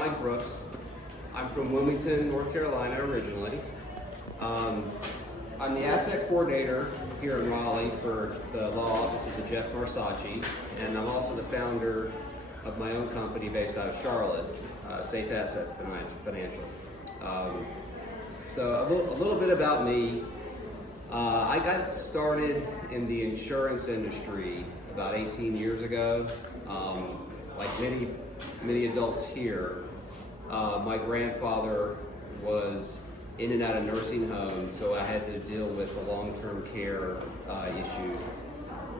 Mike Brooks. I'm from Wilmington, North Carolina originally. I'm the asset coordinator here in Raleigh for the law offices of Jeff Marsocci, and I'm also the founder of my own company based out of Charlotte, Safe Asset Financial. So a little bit about me. I got started in the insurance industry about 18 years ago. Like many adults here, my grandfather was in and out of nursing homes, so I had to deal with the long-term care issue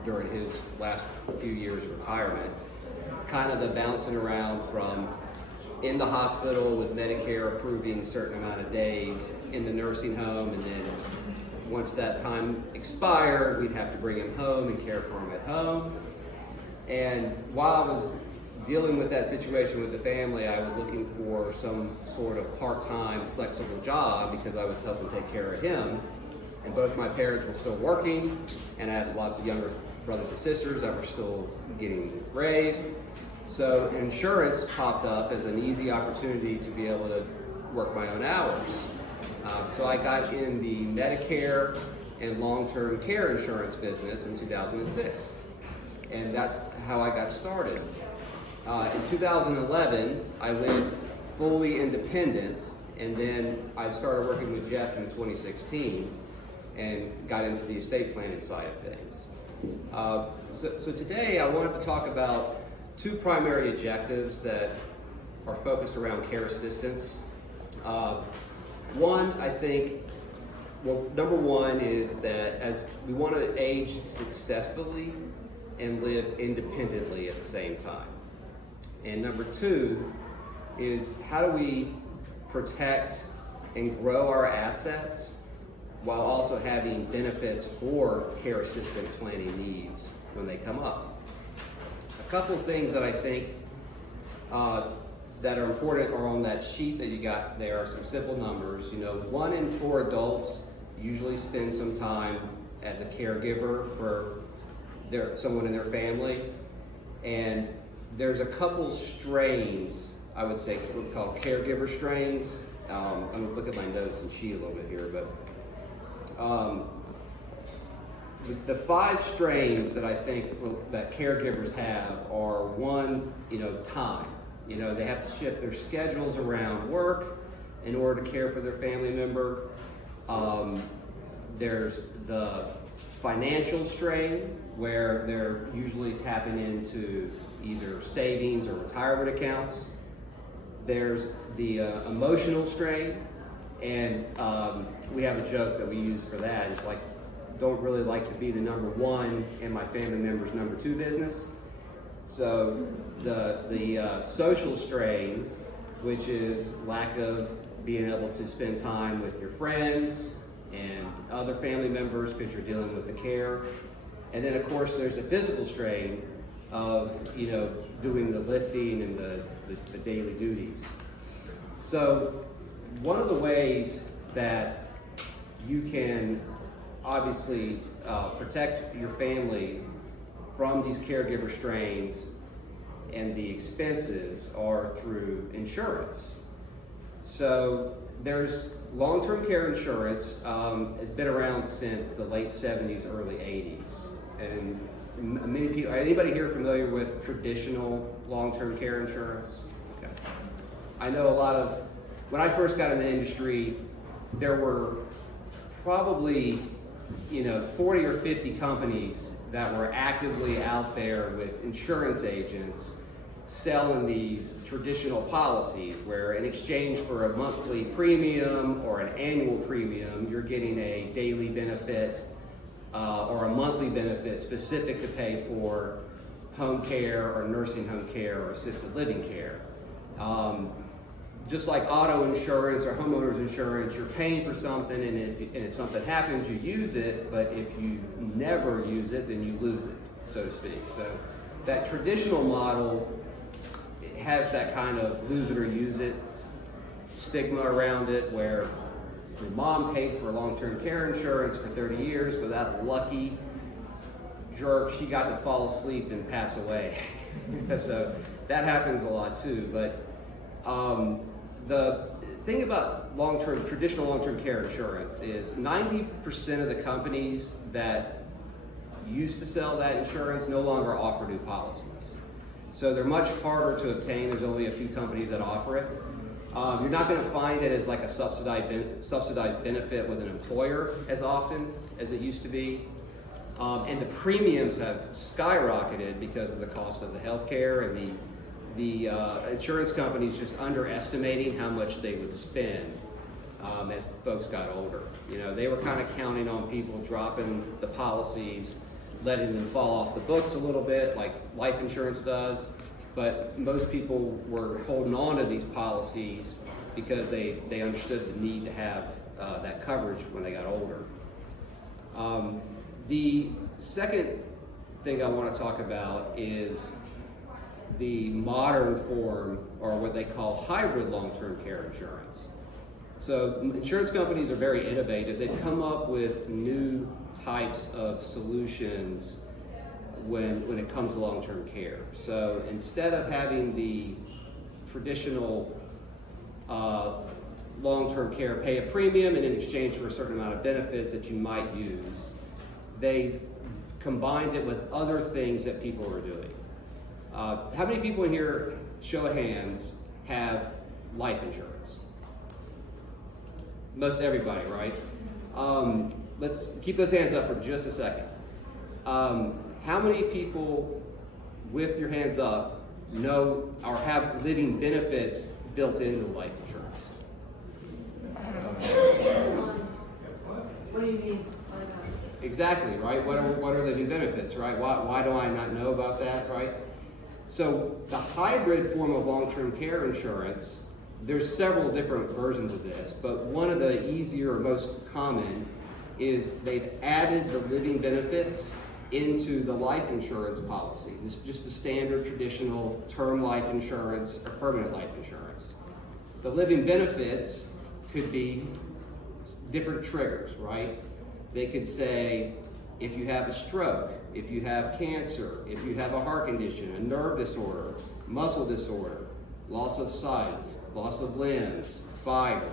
during his last few years of retirement. Kind of the bouncing around from in the hospital with Medicare approving a certain amount of days in the nursing home, and then once that time expired, we'd have to bring him home and care for him at home. And while I was dealing with that situation with the family, I was looking for some sort of part-time flexible job because I was helping take care of him. And both my parents were still working, and I had lots of younger brothers and sisters that were still getting raised. So insurance popped up as an easy opportunity to be able to work my own hours. So I got in the Medicare and long-term care insurance business in 2006. And that's how I got started. In 2011, I went fully independent, and then I started working with Jeff in 2016 and got into the estate planning side of things. So today I wanted to talk about two primary objectives that are focused around care assistance. One, I think, number one is that as we want to age successfully and live independently at the same time. And number two is how do we protect and grow our assets while also having benefits for care assistant planning needs when they come up. A couple of things that I think that are important are on that sheet that you got there are some simple numbers. 1 in 4 adults usually spend some time as a caregiver for someone in their family, and there's a couple strains, I would say, called caregiver strains. I'm going to look at my notes and sheet a little bit here, but the 5 strains that I think that caregivers have are one, time. They have to shift their schedules around work in order to care for their family member. There's the financial strain, where they're usually tapping into either savings or retirement accounts. There's the emotional strain, and we have a joke that we use for that. It's like, don't really like to be the number one in my family member's number 2 business. So the social strain, which is lack of being able to spend time with your friends and other family members because you're dealing with the care. And then of course there's the physical strain of doing the lifting and the daily duties. So one of the ways that you can obviously protect your family from these caregiver strains and the expenses are through insurance. So there's long-term care insurance has been around since the late 70s, early 80s. And many people, anybody here familiar with traditional long-term care insurance? Okay. I know a lot of, when I first got in the industry, there were probably 40 or 50 companies that were actively out there with insurance agents selling these traditional policies where in exchange for a monthly premium or an annual premium, you're getting a daily benefit or a monthly benefit specific to pay for home care or nursing home care or assisted living care. Just like auto insurance or homeowners insurance, you're paying for something, and if something happens, you use it, but if you never use it, then you lose it, so to speak. So that traditional model has that kind of lose it or use it stigma around it, where your mom paid for long-term care insurance for 30 years, but that lucky jerk, she got to fall asleep and pass away. So that happens a lot too, but The thing about traditional long-term care insurance is 90% of the companies that used to sell that insurance no longer offer new policies. So they're much harder to obtain. There's only a few companies that offer it. You're not going to find it as like a subsidized benefit with an employer as often as it used to be. And the premiums have skyrocketed because of the cost of the health care and the insurance companies just underestimating how much they would spend as folks got older. You know, they were kind of counting on people dropping the policies, letting them fall off the books a little bit like life insurance does, but most people were holding on to these policies because they understood the need to have that coverage when they got older. The second thing I want to talk about is the modern form, or what they call hybrid long-term care insurance. So insurance companies are very innovative. They've come up with new types of solutions when it comes to long-term care. So instead of having the traditional long-term care pay a premium and in exchange for a certain amount of benefits that you might use, they combined it with other things that people are doing. How many people in here, show of hands, have life insurance? Most everybody, right? Let's keep those hands up for just a second. How many people, with your hands up, know or have living benefits built into life insurance? What do you mean? Exactly, right? What are living benefits, right? Why do I not know about that, right? So the hybrid form of long-term care insurance, there's several different versions of this, but one of the easier or most common is they've added the living benefits into the life insurance policy. This is just the standard traditional term life insurance or permanent life insurance. The living benefits could be different triggers, right? They could say, if you have a stroke, if you have cancer, if you have a heart condition, a nerve disorder, muscle disorder, loss of sight, loss of limbs, fire.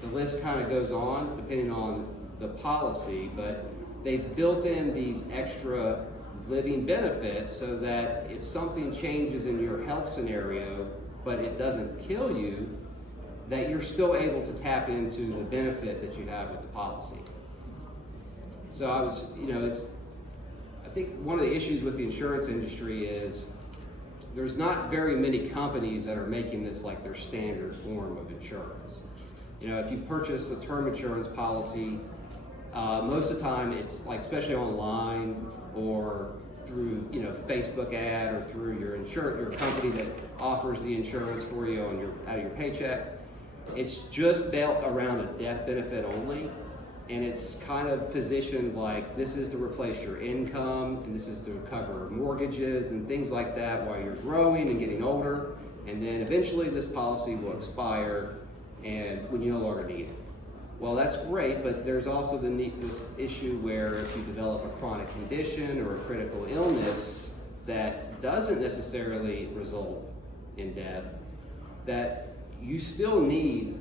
The list kind of goes on depending on the policy, but they've built in these extra living benefits so that if something changes in your health scenario, but it doesn't kill you, that you're still able to tap into the benefit that you have with the policy. So I think one of the issues with the insurance industry is there's not very many companies that are making this like their standard form of insurance. You know, if you purchase a term insurance policy, most of the time it's like, especially online or through, Facebook ad or through your company that offers the insurance for you out of your paycheck. It's just built around a death benefit only. And it's kind of positioned like this is to replace your income, and this is to cover mortgages and things like that while you're growing and getting older. And then eventually this policy will expire and when you no longer need it. Well, that's great, but there's also this issue where if you develop a chronic condition or a critical illness that doesn't necessarily result in death, that you still need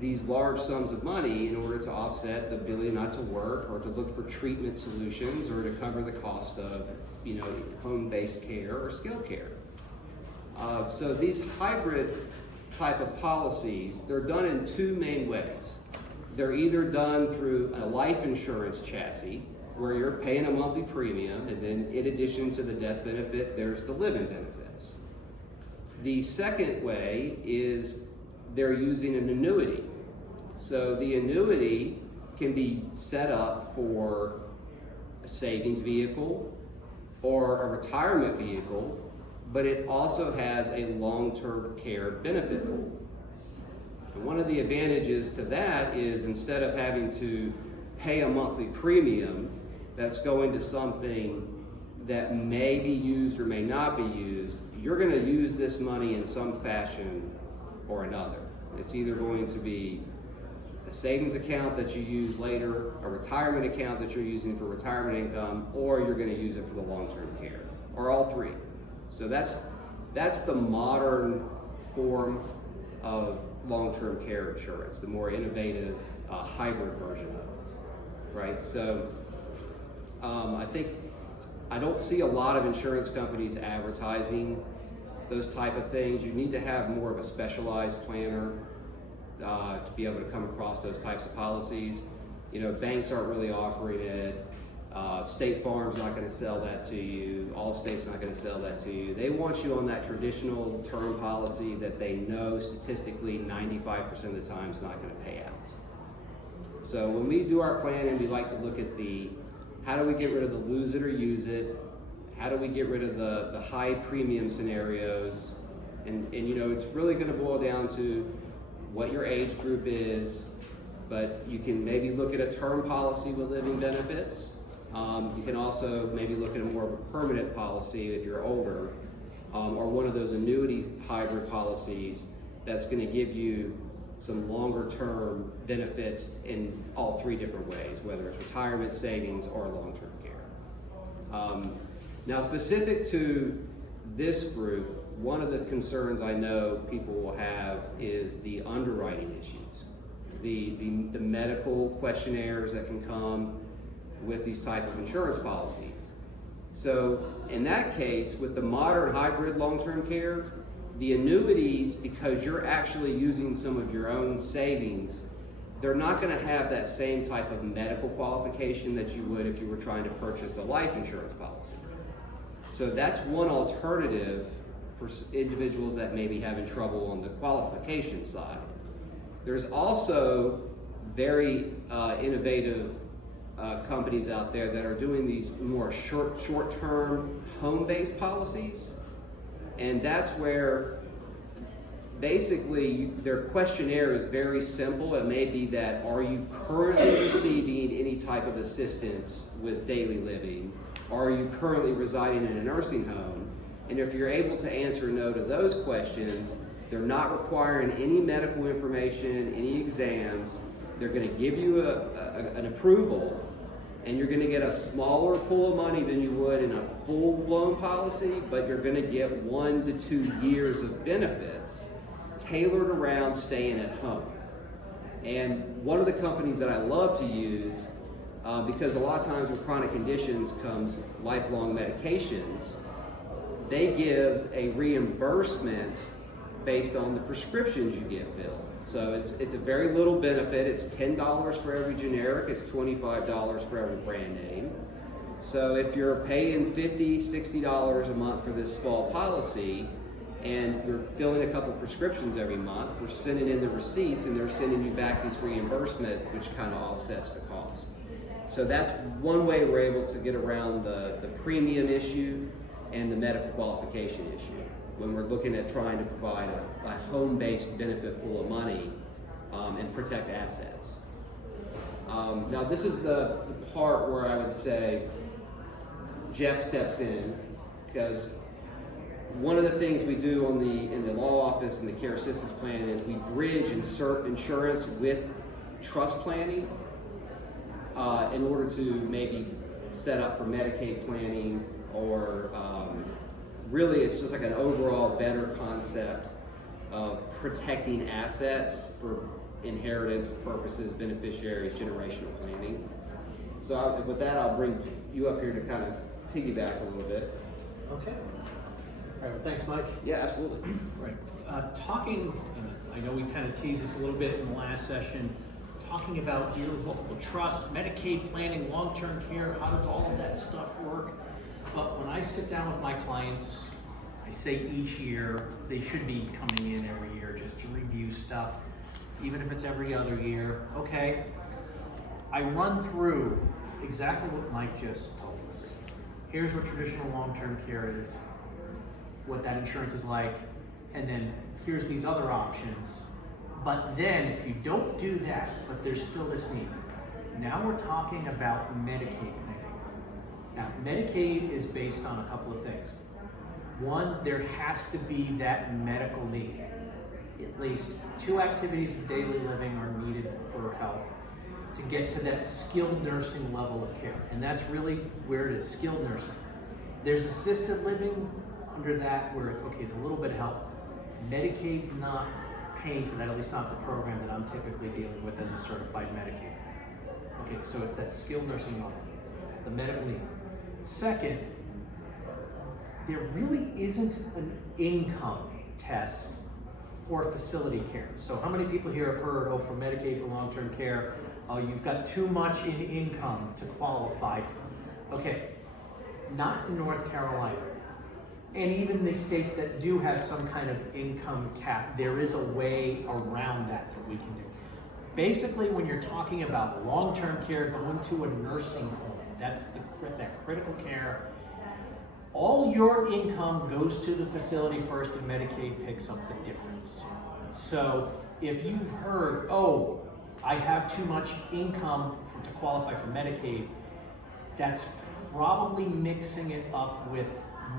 these large sums of money in order to offset the ability not to work or to look for treatment solutions or to cover the cost of, home-based care or skilled care. So these hybrid type of policies, they're done in two main ways. They're either done through a life insurance chassis where you're paying a monthly premium, and then in addition to the death benefit, there's the living benefits. The second way is they're using an annuity. So the annuity can be set up for a savings vehicle or a retirement vehicle, but it also has a long-term care benefit pool. And one of the advantages to that is instead of having to pay a monthly premium that's going to something that may be used or may not be used, you're going to use this money in some fashion or another. It's either going to be a savings account that you use later, a retirement account that you're using for retirement income, or you're going to use it for the long-term care, or all three. So that's the modern form of long-term care insurance, the more innovative hybrid version of it, right? So I don't see a lot of insurance companies advertising those type of things. You need to have more of a specialized planner to be able to come across those types of policies. You know, banks aren't really offering it. State Farm's not going to sell that to you. Allstate's not going to sell that to you. They want you on that traditional term policy that they know statistically 95% of the time is not going to pay out. So when we do our planning, we like to look at how do we get rid of the lose it or use it? How do we get rid of the high premium scenarios? And you know, it's really going to boil down to what your age group is, but you can maybe look at a term policy with living benefits. You can also maybe look at a more of a permanent policy if you're older, or one of those annuity hybrid policies that's going to give you some longer term benefits in all three different ways, whether it's retirement, savings, or long-term care. Now, specific to this group, one of the concerns I know people will have is the underwriting issues, the medical questionnaires that can come with these types of insurance policies. So in that case, with the modern hybrid long-term care, the annuities, because you're actually using some of your own savings, they're not going to have that same type of medical qualification that you would if you were trying to purchase a life insurance policy. So that's one alternative for individuals that may be having trouble on the qualification side. There's also very innovative companies out there that are doing these more short-term home-based policies, and that's where basically their questionnaire is very simple. It may be that, are you currently receiving any type of assistance with daily living? Are you currently residing in a nursing home? And if you're able to answer no to those questions, they're not requiring any medical information, any exams. They're going to give you an approval, and you're going to get a smaller pool of money than you would in a full-blown policy, but you're going to get 1 to 2 years of benefits tailored around staying at home. And one of the companies that I love to use, because a lot of times with chronic conditions comes lifelong medications, they give a reimbursement based on the prescriptions you get filled. So it's a very little benefit. It's $10 for every generic. It's $25 for every brand name. So if you're paying $50, $60 a month for this small policy, and you're filling a couple prescriptions every month, we're sending in the receipts, and they're sending you back this reimbursement, which kind of offsets the cost. So that's one way we're able to get around the premium issue and the medical qualification issue when we're looking at trying to provide a home-based benefit pool of money and protect assets. Now this is the part where I would say Jeff steps in, because one of the things we do in the law office and the care assistance plan is we bridge insurance with trust planning in order to maybe set up for Medicaid planning, or really it's just like an overall better concept of protecting assets for inheritance purposes, beneficiaries, generational planning. So with that, I'll bring you up here to kind of piggyback a little bit. Okay. All right, well, thanks, Mike. Yeah, absolutely. Right. I know we kind of teased this a little bit in the last session, talking about irrevocable trust, Medicaid planning, long-term care, how does all of that stuff work? But when I sit down with my clients, I say each year, they should be coming in every year just to review stuff, even if it's every other year. Okay, I run through exactly what Mike just told us. Here's what traditional long-term care is, what that insurance is like, and then here's these other options. But then if you don't do that, but there's still this need, now we're talking about Medicaid planning. Now, Medicaid is based on a couple of things. One, there has to be that medical need. At least 2 activities of daily living are needed for help to get to that skilled nursing level of care. And that's really where it is, skilled nursing. There's assisted living under that where it's okay, it's a little bit of help. Medicaid's not paying for that, at least not the program that I'm typically dealing with as a certified Medicaid. Okay, so it's that skilled nursing model, the medical need. Second, there really isn't an income test for facility care. So how many people here have heard, oh, for Medicaid for long-term care, oh, you've got too much in income to qualify for? Okay, not in North Carolina. And even the states that do have some kind of income cap, there is a way around that we can do. Basically, when you're talking about long-term care, going to a nursing home, that's that critical care, all your income goes to the facility first and Medicaid picks up the difference. So if you've heard, oh, I have too much income to qualify for Medicaid, that's probably mixing it up with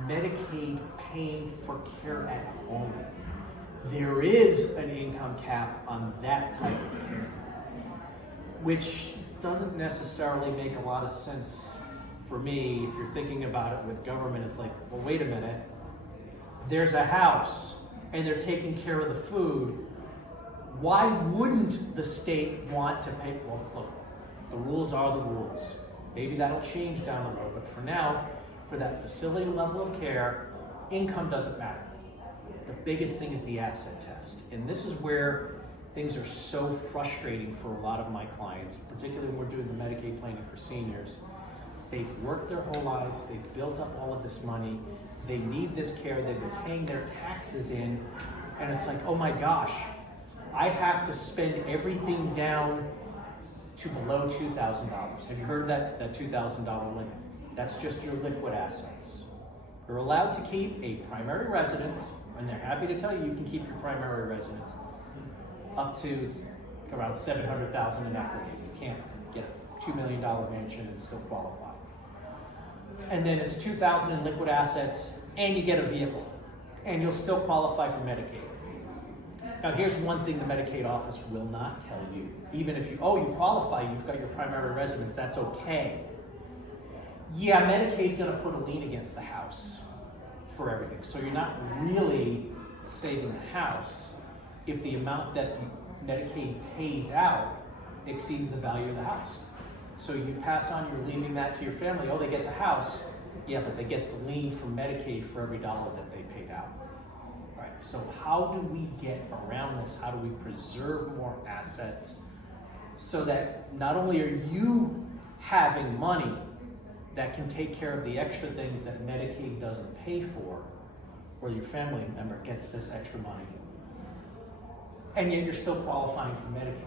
Medicaid paying for care at home. There is an income cap on that type of care, which doesn't necessarily make a lot of sense for me. If you're thinking about it with government, it's like, well, wait a minute. There's a house and they're taking care of the food. Why wouldn't the state want to pay? Well, look, the rules are the rules. Maybe that'll change down the road, but for now, for that facility level of care, income doesn't matter. The biggest thing is the asset test. And this is where things are so frustrating for a lot of my clients, particularly when we're doing the Medicaid planning for seniors. They've worked their whole lives, they've built up all of this money, they need this care, they've been paying their taxes in, and it's like, oh my gosh, I have to spend everything down to below $2,000. Have you heard of that $2,000 limit? That's just your liquid assets. You're allowed to keep a primary residence, and they're happy to tell you you can keep your primary residence up to around $700,000 in equity. You can't get a $2 million mansion and still qualify. And then it's $2,000 in liquid assets, and you get a vehicle, and you'll still qualify for Medicaid. Now, here's one thing the Medicaid office will not tell you. Even if you qualify, you've got your primary residence, that's okay. Yeah, Medicaid's gonna put a lien against the house for everything. So you're not really saving the house if the amount that Medicaid pays out exceeds the value of the house. So you pass on, you're leaving that to your family, oh, they get the house, yeah, but they get the lien from Medicaid for every dollar that they paid out. All right, so how do we get around this? How do we preserve more assets so that not only are you having money that can take care of the extra things that Medicaid doesn't pay for, or your family member gets this extra money, and yet you're still qualifying for Medicaid.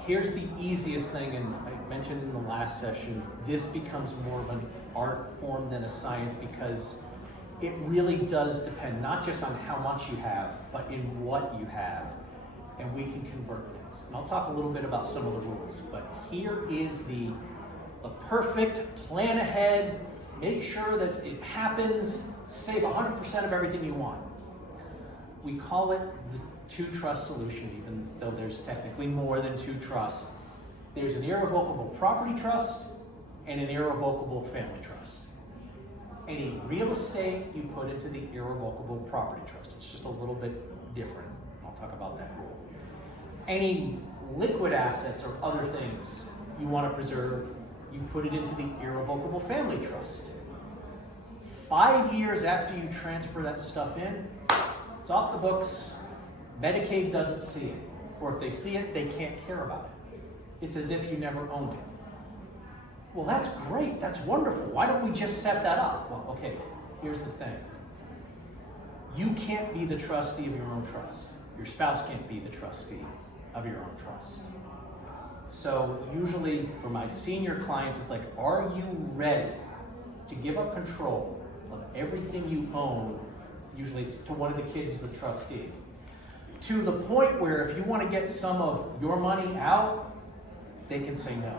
Here's the easiest thing, and I mentioned in the last session, this becomes more of an art form than a science because it really does depend not just on how much you have, but in what you have, and we can convert things. And I'll talk a little bit about some of the rules, but here is the perfect plan ahead, make sure that it happens, save 100% of everything you want. We call it the two trust solution, even though there's technically more than two trusts. There's an irrevocable property trust and an irrevocable family trust. Any real estate you put into the irrevocable property trust. It's just a little bit different. I'll talk about that rule. Any liquid assets or other things you want to preserve, you put it into the irrevocable family trust. 5 years after you transfer that stuff in, it's off the books. Medicaid doesn't see it. Or if they see it, they can't care about it. It's as if you never owned it. Well, that's great. That's wonderful. Why don't we just set that up? Well, okay, here's the thing. You can't be the trustee of your own trust. Your spouse can't be the trustee of your own trust. So usually for my senior clients, it's like, are you ready to give up control of everything you own, usually it's to one of the kids as the trustee, to the point where if you want to get some of your money out, they can say no.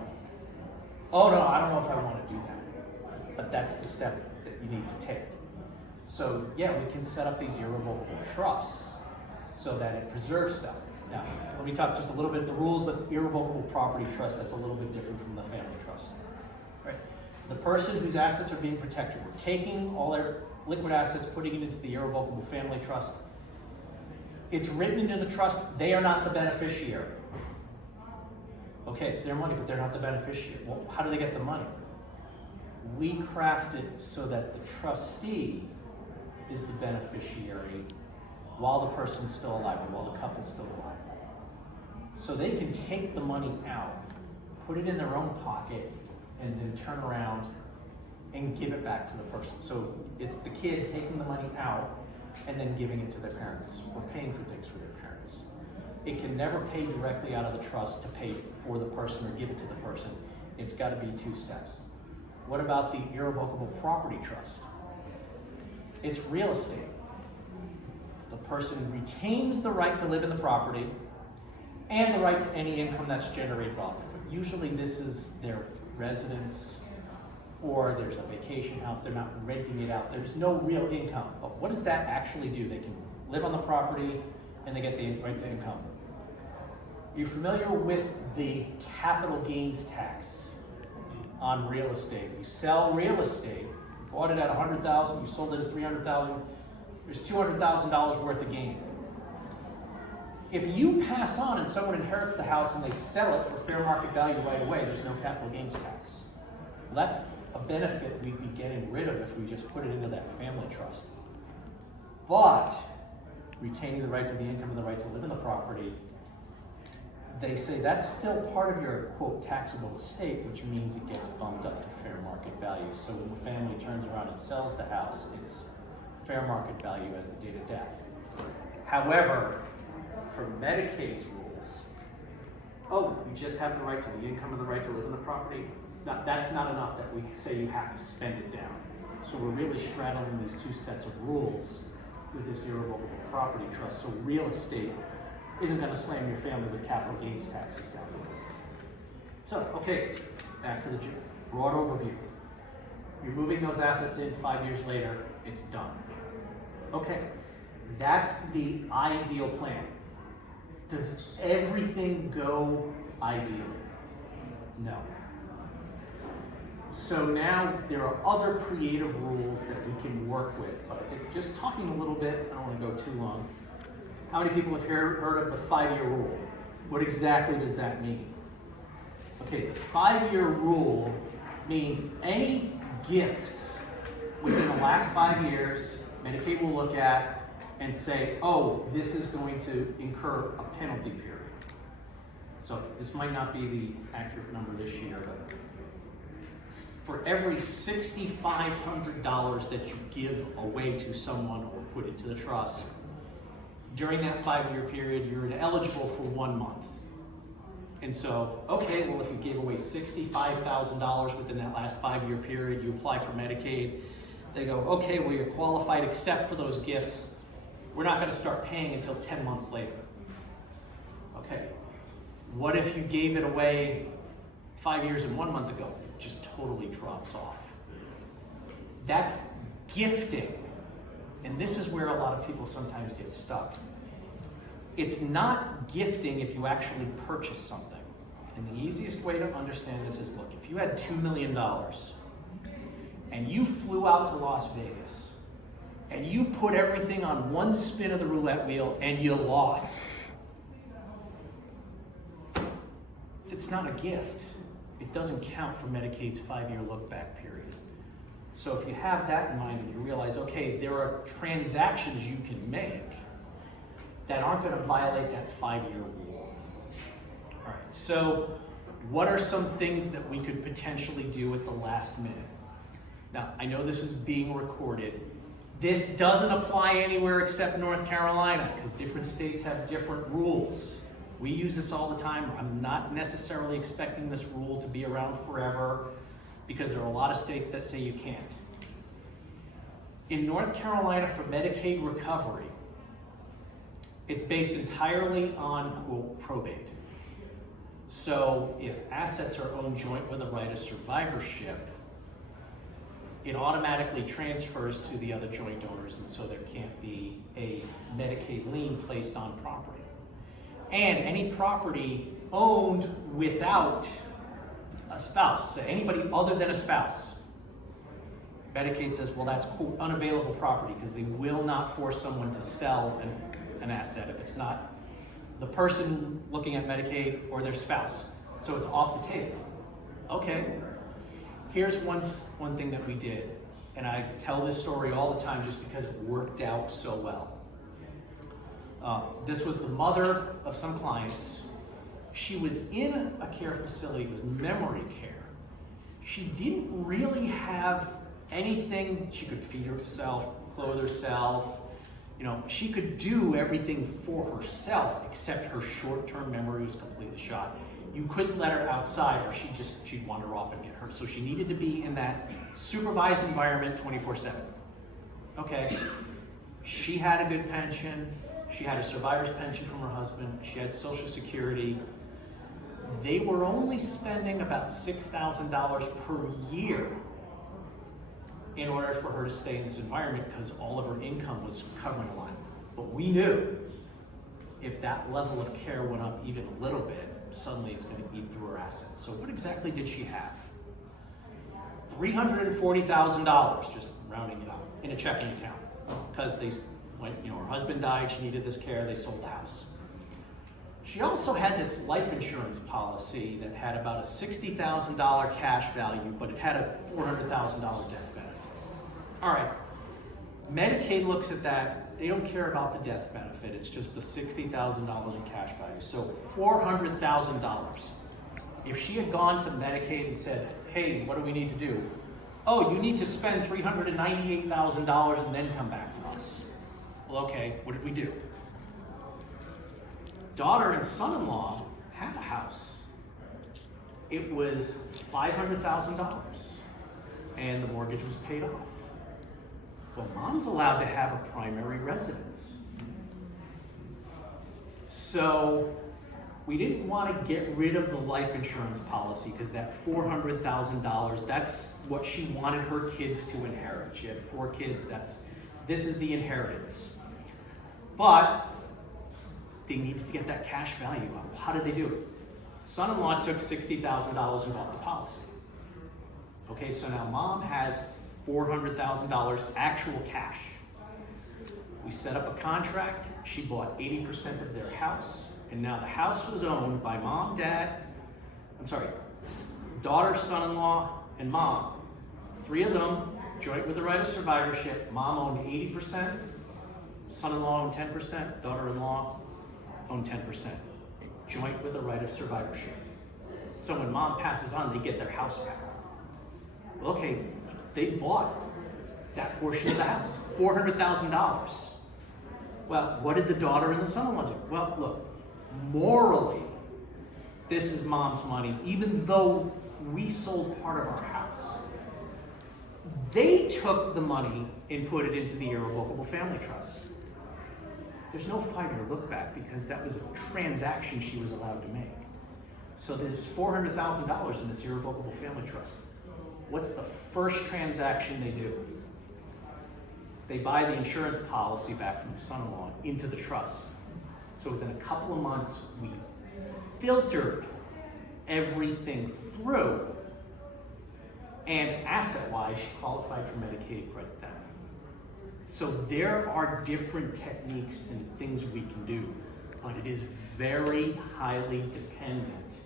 Oh no, I don't know if I want to do that. But that's the step that you need to take. So yeah, we can set up these irrevocable trusts so that it preserves stuff. Now, let me talk just a little bit, the rules of irrevocable property trust, that's a little bit different from the family trust. Right? The person whose assets are being protected, we're taking all their liquid assets, putting it into the irrevocable family trust. It's written into the trust, they are not the beneficiary. Okay, it's their money, but they're not the beneficiary. Well, how do they get the money? We craft it so that the trustee is the beneficiary while the person's still alive or while the couple's still alive. So they can take the money out, put it in their own pocket, and then turn around and give it back to the person. So it's the kid taking the money out and then giving it to their parents, or paying for things for their parents. It can never pay directly out of the trust to pay for the person or give it to the person. It's got to be 2 steps. What about the irrevocable property trust? It's real estate. The person retains the right to live in the property and the right to any income that's generated off it. Usually this is their residence, or there's a vacation house, they're not renting it out. There's no real income. But what does that actually do? They can live on the property and they get the right to income. You're familiar with the capital gains tax on real estate. You sell real estate, you bought it at $100,000, you sold it at $300,000, there's $200,000 worth of gain. If you pass on and someone inherits the house and they sell it for fair market value right away, there's no capital gains tax. Well, that's a benefit we'd be getting rid of if we just put it into that family trust. But retaining the right to the income and the right to live in the property, they say that's still part of your, quote, taxable estate, which means it gets bumped up to fair market value. So when the family turns around and sells the house, it's fair market value as the date of death. However, for Medicaid's rules, you just have the right to the income and the right to live in the property. Now, that's not enough that we say you have to spend it down. So we're really straddling these 2 sets of rules with this irrevocable property trust. So real estate isn't going to slam your family with capital gains taxes down the road. So, okay, back to the broad overview. You're moving those assets in 5 years later, it's done. Okay, that's the ideal plan. Does everything go ideally? No. So now there are other creative rules that we can work with, but I think just talking a little bit, I don't want to go too long. How many people have heard of the 5-year rule? What exactly does that mean? Okay, the 5-year rule means any gifts within the last 5 years, Medicaid will look at and say, oh, this is going to incur a penalty period. So this might not be the accurate number this year, but for every $6,500 that you give away to someone or put into the trust, during that 5-year period, you're eligible for 1 month. And so, okay, well, if you gave away $65,000 within that last 5-year period, you apply for Medicaid, they go, okay, well, you're qualified except for those gifts. We're not going to start paying until 10 months later. Okay, what if you gave it away 5 years and 1 month ago? It just totally drops off. That's gifting. And this is where a lot of people sometimes get stuck. It's not gifting if you actually purchase something. And the easiest way to understand this is, look, if you had $2 million and you flew out to Las Vegas and you put everything on one spin of the roulette wheel and you lost, it's not a gift. It doesn't count for Medicaid's 5-year look-back period. So if you have that in mind and you realize, okay, there are transactions you can make that aren't going to violate that 5-year rule. All right, so what are some things that we could potentially do at the last minute? Now, I know this is being recorded. This doesn't apply anywhere except North Carolina because different states have different rules. We use this all the time. I'm not necessarily expecting this rule to be around forever because there are a lot of states that say you can't. In North Carolina, for Medicaid recovery, it's based entirely on, quote, probate. So if assets are owned joint with a right of survivorship, it automatically transfers to the other joint owners, and so there can't be a Medicaid lien placed on property. And any property owned without a spouse, so anybody other than a spouse, Medicaid says, well, that's quote, unavailable property because they will not force someone to sell an asset if it's not the person looking at Medicaid or their spouse. So it's off the table. Okay, here's one thing that we did, and I tell this story all the time just because it worked out so well. This was the mother of some clients. She was in a care facility, it was memory care. She didn't really have anything. She could feed herself, clothe herself. You know, she could do everything for herself, except her short-term memory was completely shot. You couldn't let her outside or she'd wander off and get hurt. So she needed to be in that supervised environment 24/7. Okay, she had a good pension. She had a survivor's pension from her husband. She had Social Security. They were only spending about $6,000 per year in order for her to stay in this environment because all of her income was covering a lot. But we knew if that level of care went up even a little bit, suddenly it's going to eat through her assets. So what exactly did she have? $340,000, just rounding it up, in a checking account. Because her husband died, she needed this care, they sold the house. She also had this life insurance policy that had about a $60,000 cash value, but it had a $400,000 death benefit. All right, Medicaid looks at that. They don't care about the death benefit. It's just the $60,000 in cash value. So $400,000. If she had gone to Medicaid and said, hey, what do we need to do? Oh, you need to spend $398,000 and then come back to us. Well, okay, what did we do? Daughter and son-in-law had a house. It was $500,000 and the mortgage was paid off. Well, mom's allowed to have a primary residence. So we didn't want to get rid of the life insurance policy because that $400,000, that's what she wanted her kids to inherit. She had 4 kids, this is the inheritance. But they needed to get that cash value up. How did they do it? Son-in-law took $60,000 and bought the policy. Okay, so now mom has $400,000 actual cash. We set up a contract. She bought 80% of their house, and now the house was owned by daughter, son-in-law, and mom. 3 of them, joint with the right of survivorship. Mom owned 80%, son-in-law owned 10%, daughter-in-law owned 10%, joint with the right of survivorship. So when mom passes on, they get their house back. Well, okay, they bought that portion of the house, $400,000. Well, what did the daughter and the son-in-law do? Well, look, morally, this is mom's money, even though we sold part of our house. They took the money and put it into the irrevocable family trust. There's no fight or look back because that was a transaction she was allowed to make. So there's $400,000 in this irrevocable family trust. What's the first transaction they do? They buy the insurance policy back from the son-in-law into the trust. So within a couple of months, we filtered everything through. And asset-wise, she qualified for Medicaid right then. So there are different techniques and things we can do, but it is very highly dependent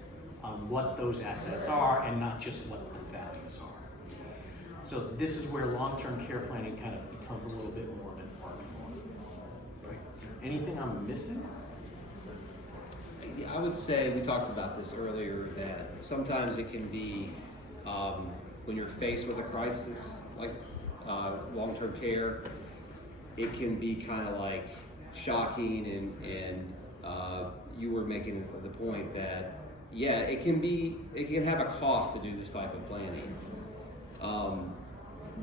on what those assets are and not just what the values are. So this is where long-term care planning kind of becomes a little bit more of an art form. Right. Is there anything I'm missing? I would say, we talked about this earlier, that sometimes it can be when you're faced with a crisis, like long-term care, it can be kind of like shocking, and you were making the point that, yeah, it can have a cost to do this type of planning.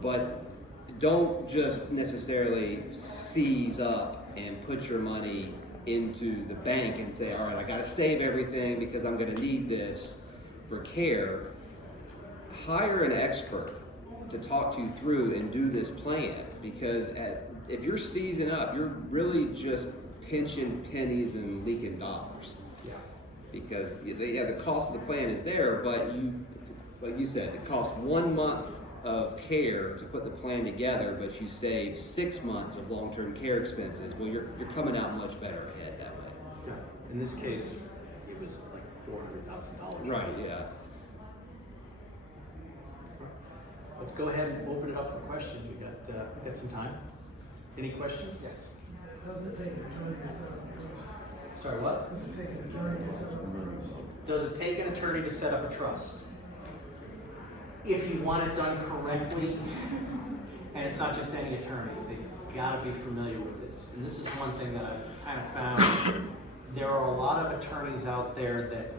But don't just necessarily seize up and put your money into the bank and say, all right, I got to save everything because I'm going to need this for care. Hire an expert to talk you through and do this plan, because if you're seizing up, you're really just pinching pennies and leaking dollars. Yeah. Because the cost of the plan is there, but like you said, it costs 1 month of care to put the plan together, but you save 6 months of long-term care expenses, well, you're coming out much better ahead that way. Yeah. In this case, it was like $400,000. Right, yeah. Let's go ahead and open it up for questions. We got some time. Any questions? Yes. Does it take an attorney to set up a trust? Sorry, what? Does it take an attorney to set up a trust? Does it take an attorney to set up a trust? If you want it done correctly, and it's not just any attorney, they gotta be familiar with this. And this is one thing that I've kind of found. There are a lot of attorneys out there that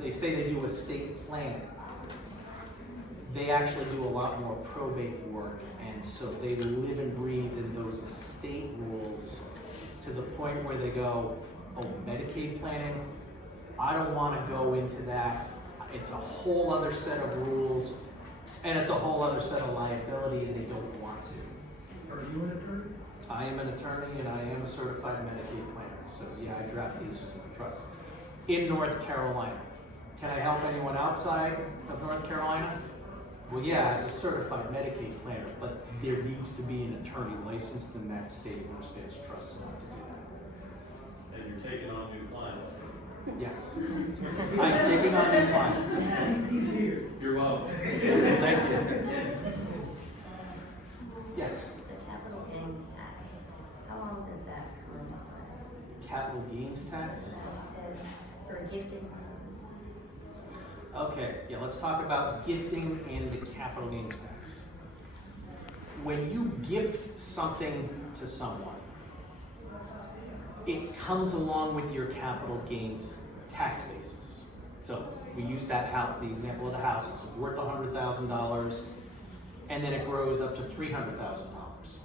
they say they do estate planning. They actually do a lot more probate work, and so they live and breathe in those estate rules to the point where they go, oh, Medicaid planning, I don't want to go into that. It's a whole other set of rules, and it's a whole other set of liability, and they don't want to. Are you an attorney? I am an attorney, and I am a certified Medicaid planner, so yeah, I draft these trusts in North Carolina. Can I help anyone outside of North Carolina? Well, yeah, as a certified Medicaid planner, but there needs to be an attorney licensed in that state who understands trusts not to do that. And you're taking on new clients. Yes. I'm taking on new clients. He's here. You're welcome. Thank you. Yes. The capital gains tax, how long does that come into play? Capital gains tax? Is that what you said, for gifted? Okay, yeah, let's talk about gifting and the capital gains tax. When you gift something to someone, it comes along with your capital gains tax basis. So we use that house, the example of the house, it's worth $100,000, and then it grows up to $300,000.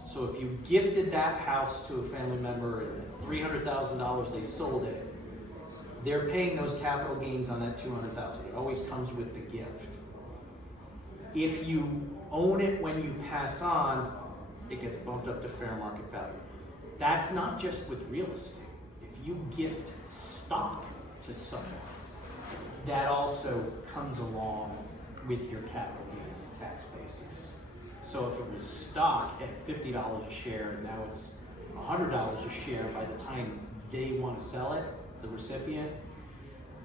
So if you gifted that house to a family member and at $300,000 they sold it, they're paying those capital gains on that $200,000. It always comes with the gift. If you own it when you pass on, it gets bumped up to fair market value. That's not just with real estate. If you gift stock to someone, that also comes along with your capital gains tax basis. So if it was stock at $50 a share, and now it's $100 a share by the time they want to sell it, the recipient,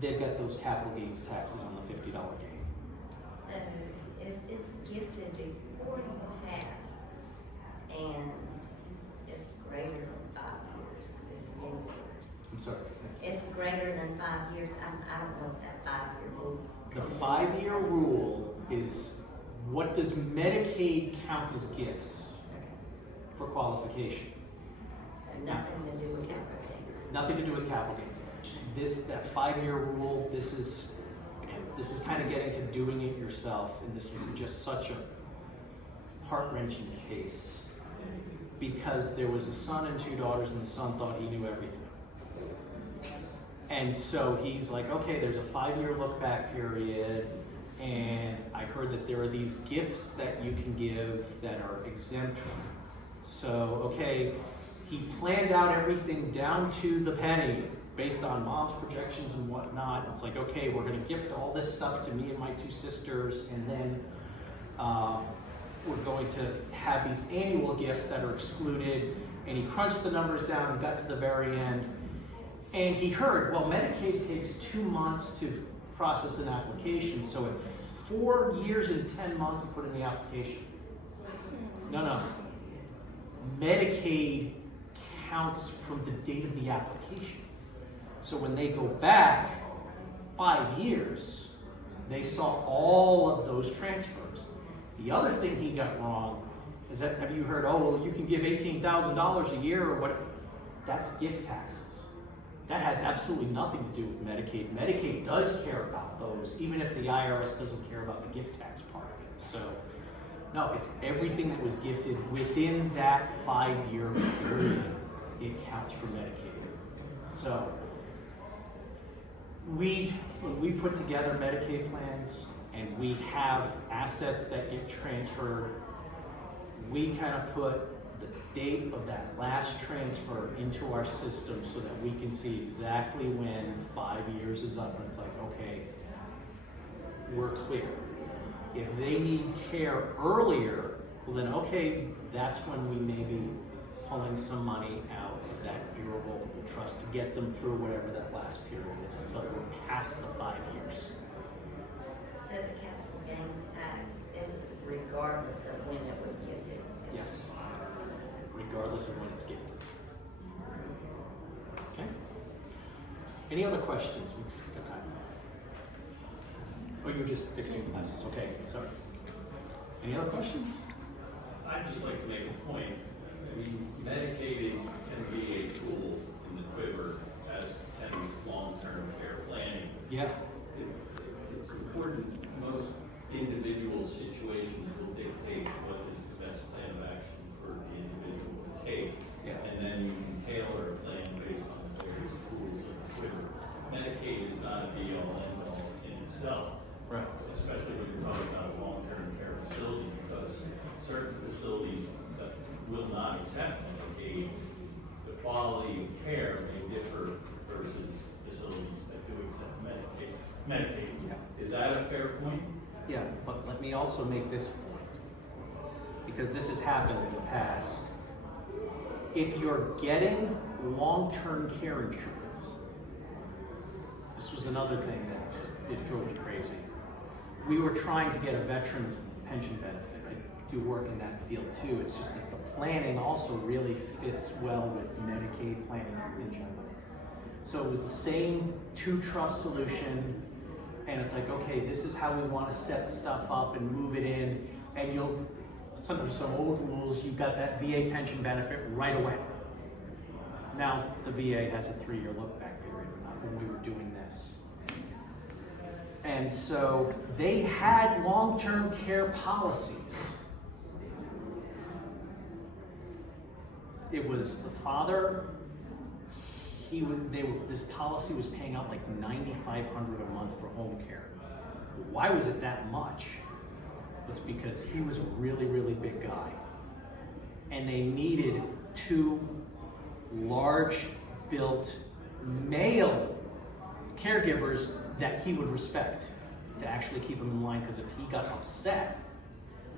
they've got those capital gains taxes on the $50 gain. So if it's gifted before you pass and it's greater than 5 years, it's in years. I'm sorry. It's greater than 5 years, I don't know if that 5-year rule's. The 5-year rule is, what does Medicaid count as gifts for qualification? So nothing to do with capital gains. Nothing to do with capital gains. That 5-year rule, this is kind of getting to doing it yourself, and this was just such a heart-wrenching case because there was a son and 2 daughters, and the son thought he knew everything. And so he's like, okay, there's a 5-year look-back period, and I heard that there are these gifts that you can give that are exempt. So, okay, he planned out everything down to the penny based on mom's projections and whatnot. It's like, okay, we're going to gift all this stuff to me and my 2 sisters, and then we're going to have these annual gifts that are excluded. And he crunched the numbers down and got to the very end. And he heard, well, Medicaid takes 2 months to process an application, so at 4 years and 10 months to put in the application. No. Medicaid counts from the date of the application. So when they go back 5 years, they saw all of those transfers. The other thing he got wrong is that, have you heard, oh, well, you can give $18,000 a year or what? That's gift taxes. That has absolutely nothing to do with Medicaid. Medicaid does care about those, even if the IRS doesn't care about the gift tax part of it. So, no, it's everything that was gifted within that 5-year period. It counts for Medicaid. So, when we put together Medicaid plans and we have assets that get transferred, we kind of put the date of that last transfer into our system so that we can see exactly when 5 years is up, and it's like, okay, we're clear. If they need care earlier, well then, okay, that's when we may be pulling some money out of that irrevocable trust to get them through whatever that last period is until we're past the 5 years. So the capital gains tax is regardless of when it was gifted? Yes. Regardless of when it's gifted. Okay? Any other questions? We've got time. Oh, you're just fixing glasses. Okay, sorry. Any other questions? I'd just like to make a point. I mean, Medicaid can be a tool in the quiver, as can long-term care planning. Yeah. It's important. Most individual situations will dictate what is the best plan of action for the individual to take. Yeah. And then you can tailor a plan based on the various tools of the quiver. Medicaid is not a be-all, end-all in itself. Right. Especially when you're talking about a long-term care facility, because certain facilities that will not accept Medicaid, the quality of care may differ versus facilities that do accept Medicaid. Yeah. Is that a fair point? Yeah, but let me also make this point, because this has happened in the past. If you're getting long-term care insurance, this was another thing that just, it drove me crazy. We were trying to get a veteran's pension benefit. I do work in that field too. It's just that the planning also really fits well with Medicaid planning in general. So it was the same two-trust solution, and it's like, okay, this is how we want to set stuff up and move it in, and you'll, sometimes some old rules, you've got that VA pension benefit right away. Now the VA has a 3-year look-back period, not when we were doing this. And so they had long-term care policies. It was the father, this policy was paying out like $9,500 a month for home care. Why was it that much? It's because he was a really, really big guy. And they needed 2 large built male caregivers that he would respect to actually keep him in line, because if he got upset,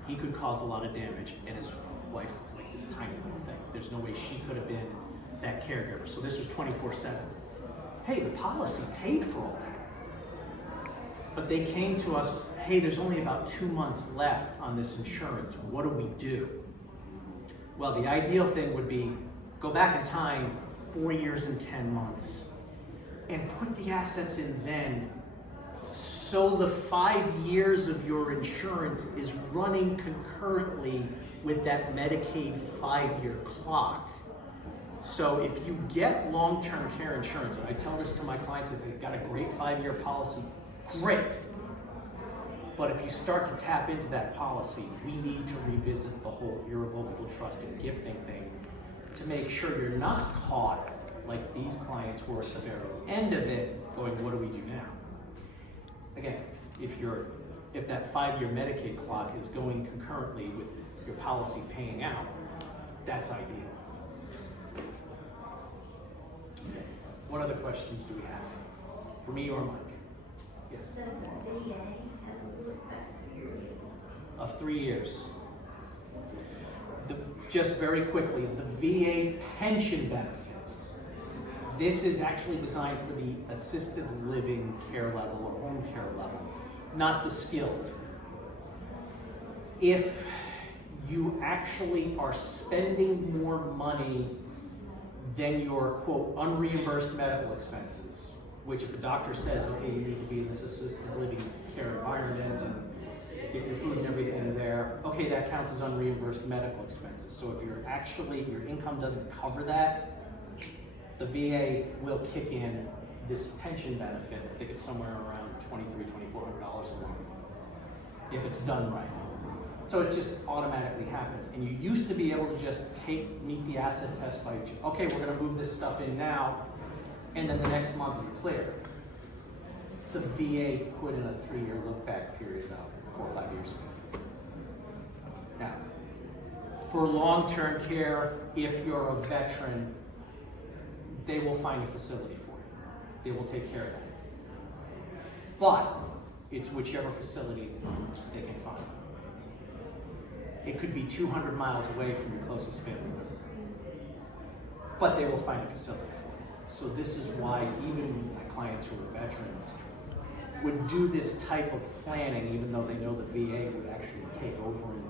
he could cause a lot of damage, and his wife was like this tiny little thing. There's no way she could have been that caregiver. So this was 24/7. Hey, the policy paid for all that. But they came to us, hey, there's only about 2 months left on this insurance. What do we do? Well, the ideal thing would be go back in time 4 years and 10 months and put the assets in then, so the 5 years of your insurance is running concurrently with that Medicaid 5-year clock. So if you get long-term care insurance, and I tell this to my clients, if they've got a great 5-year policy, great. But if you start to tap into that policy, we need to revisit the whole irrevocable trust and gifting thing to make sure you're not caught like these clients were at the very end of it, going, what do we do now? Again, if that 5-year Medicaid clock is going concurrently with your policy paying out, that's ideal. Okay. What other questions do we have for me or Mike? Yeah. So the VA has a look-back period. Of 3 years. Just very quickly, the VA pension benefit. This is actually designed for the assisted living care level or home care level, not the skilled. If you actually are spending more money than your, quote, unreimbursed medical expenses, which if the doctor says, okay, you need to be in this assisted living care environment and get your food and everything there, okay, that counts as unreimbursed medical expenses. So if you're actually, your income doesn't cover that, the VA will kick in this pension benefit. I think it's somewhere around $2,300, $2,400 a month, if it's done right. So it just automatically happens. And you used to be able to just meet the asset test by, okay, we're gonna move this stuff in now, and then the next month you're clear. The VA put in a 3-year look-back period about 4 or 5 years ago. Now, for long-term care, if you're a veteran, they will find a facility for you. They will take care of that. But It's whichever facility they can find. It could be 200 miles away from your closest family member, but they will find a facility for you. So this is why even my clients who are veterans would do this type of planning, even though they know the VA would actually take over and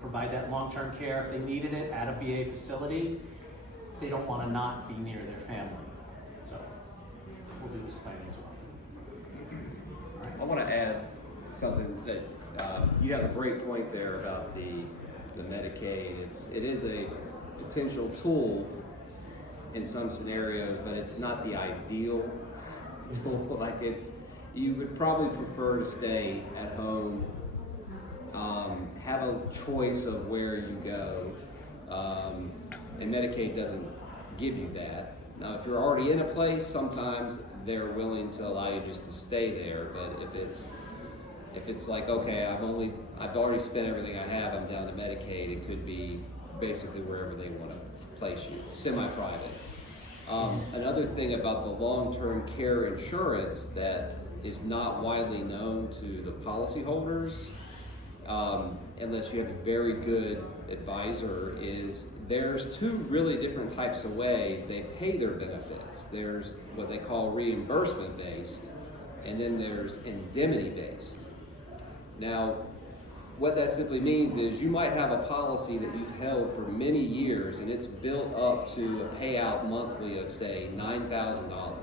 provide that long-term care if they needed it at a VA facility. They don't want to not be near their family. So we'll do this planning as well. I want to add something that you have a great point there about the Medicaid. It is a potential tool in some scenarios, but it's not the ideal tool. Like you would probably prefer to stay at home, have a choice of where you go, and Medicaid doesn't give you that. Now, if you're already in a place, sometimes they're willing to allow you just to stay there. But if it's like, okay, I've already spent everything I have, I'm down to Medicaid, it could be basically wherever they want to place you, semi-private. Another thing about the long-term care insurance that is not widely known to the policyholders, unless you have a very good advisor, is there's two really different types of ways they pay their benefits. There's what they call reimbursement-based, and then there's indemnity-based. Now, what that simply means is you might have a policy that you've held for many years and it's built up to a payout monthly of, say, $9,000.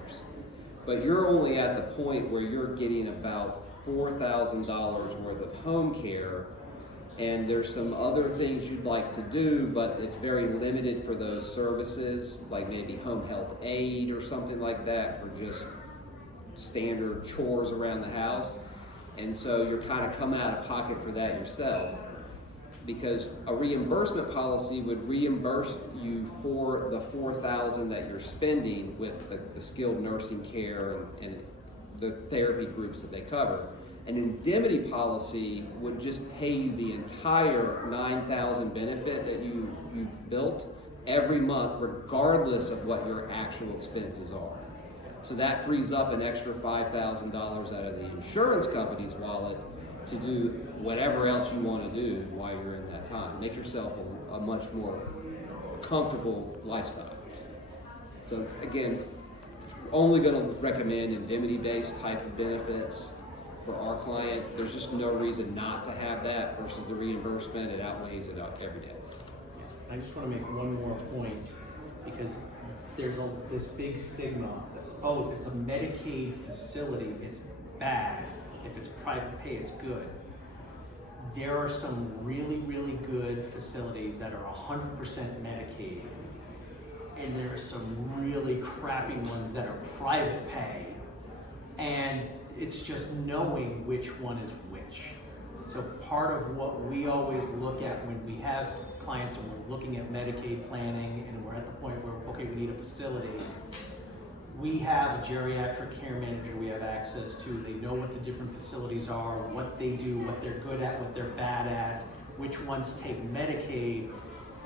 But you're only at the point where you're getting about $4,000 worth of home care, and there's some other things you'd like to do, but it's very limited for those services, like maybe home health aid or something like that for just standard chores around the house. And so you're kind of coming out of pocket for that yourself, because a reimbursement policy would reimburse you for the $4,000 that you're spending with the skilled nursing care and the therapy groups that they cover. An indemnity policy would just pay you the entire $9,000 benefit that you've built every month, regardless of what your actual expenses are. So that frees up an extra $5,000 out of the insurance company's wallet to do whatever else you want to do while you're in that time. Make yourself a much more comfortable lifestyle. So again, only going to recommend indemnity-based type of benefits for our clients. There's just no reason not to have that versus the reimbursement. It outweighs it out every day. I just want to make one more point, because there's this big stigma that, oh, if it's a Medicaid facility, it's bad. If it's private pay, it's good. There are some really, really good facilities that are 100% Medicaid, and there are some really crappy ones that are private pay. And it's just knowing which one is which. So part of what we always look at when we have clients and we're looking at Medicaid planning and we're at the point where, okay, we need a facility, we have a geriatric care manager we have access to. They know what the different facilities are, what they do, what they're good at, what they're bad at, which ones take Medicaid,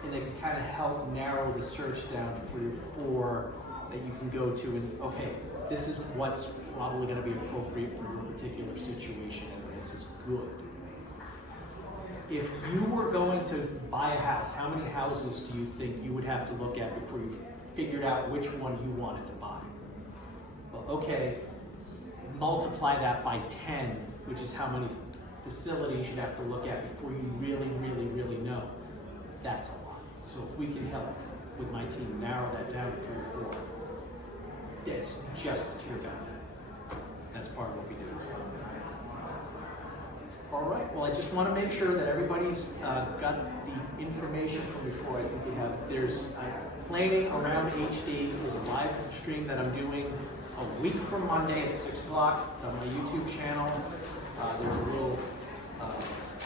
and they can kind of help narrow the search down to 3 or 4 that you can go to and, okay, this is what's probably going to be appropriate for your particular situation, and this is good. If you were going to buy a house, how many houses do you think you would have to look at before you figured out which one you wanted to buy? Well, okay, multiply that by 10, which is how many facilities you'd have to look at before you really, really, really know. That's a lot. So if we can help with my team narrow that down to 3 or 4, that's just to your benefit. That's part of what we do as well. All right, well, I just want to make sure that everybody's got the information from before. I think we have, there's planning around HD is a live stream that I'm doing a week from Monday at 6 o'clock. It's on my YouTube channel. There's a little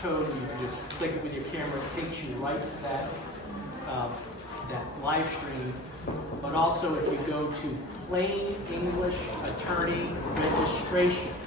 code, you can just click it with your camera, it takes you right to that live stream. But also if you go to Plain English Attorney Registration,